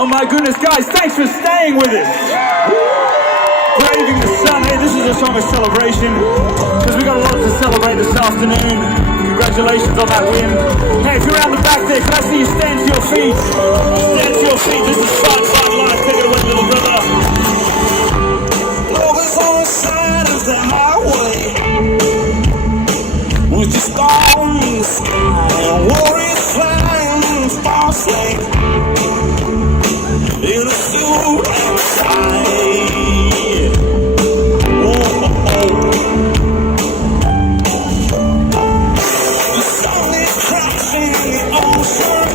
Oh my goodness, guys, thanks for staying with us. Braving the sun. Hey, this is a song of celebration because we got a lot to celebrate this afternoon. Congratulations on that win. Hey, if you're around the back there, can I see you stand to your feet? Stand to your feet. This is fun life. Take it away, little brother. Love is on the side of the highway with the storm in the sky and warriors flying stars like in a suit and tie. The sun is crashing in the ocean,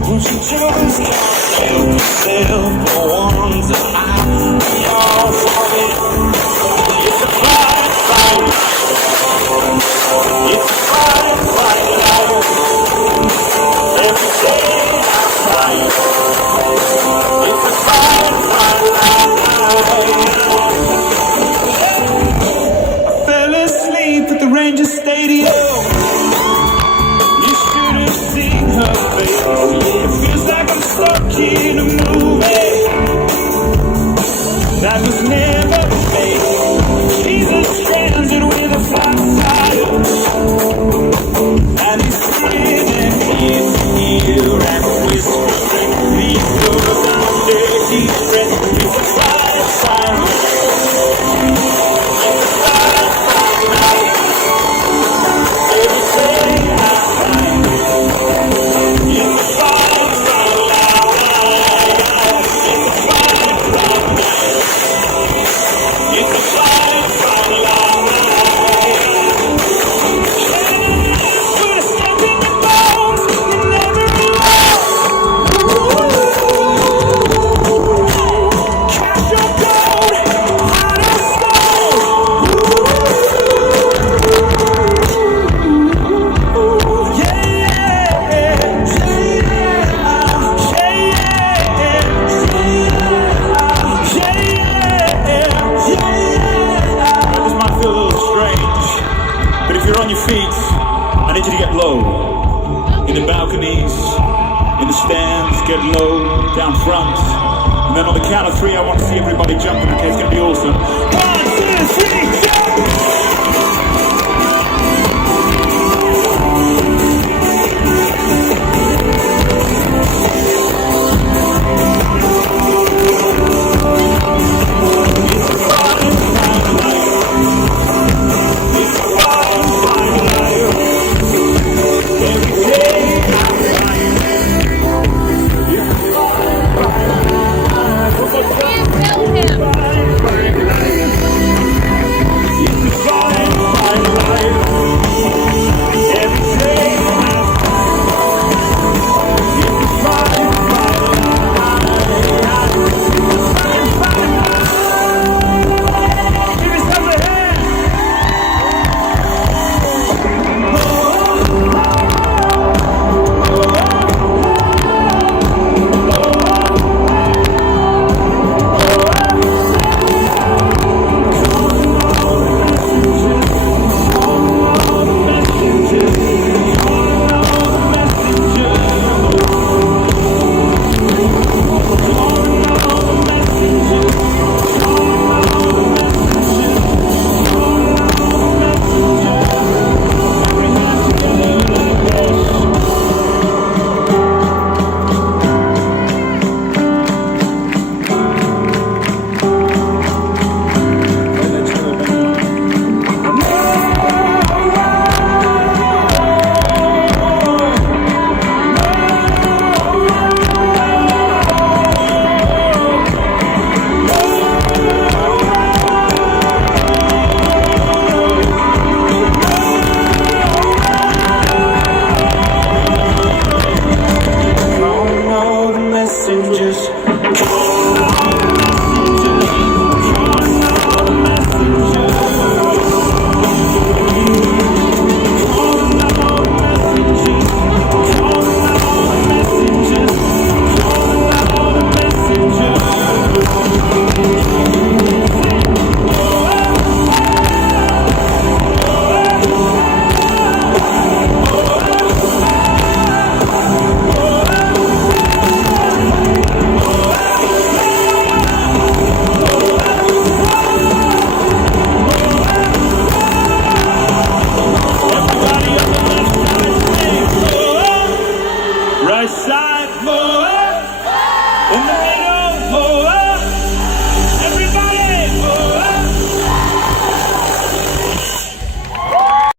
but you just can't help yourself for ones that I all for it. It's a fight, fight. It's a fight, fight life. Every day I fight. It's a fight, fight life. I fell asleep at the Rangers Stadium. You should have seen her face. It feels like I'm stuck in a movie that was never made. Jesus stranded with a flat tire, and he's grinning ear to ear and whispering these words under his breath. It's a fire sign. It's a fire sign. Everything I find. It's a fire sign. It's a fire sign. It's a fire sign. In the balconies, in the stands, get low, down front. And then on the count of three, I want to see everybody jumping. Okay, it's going to be awesome. 1, 2, 3, jump!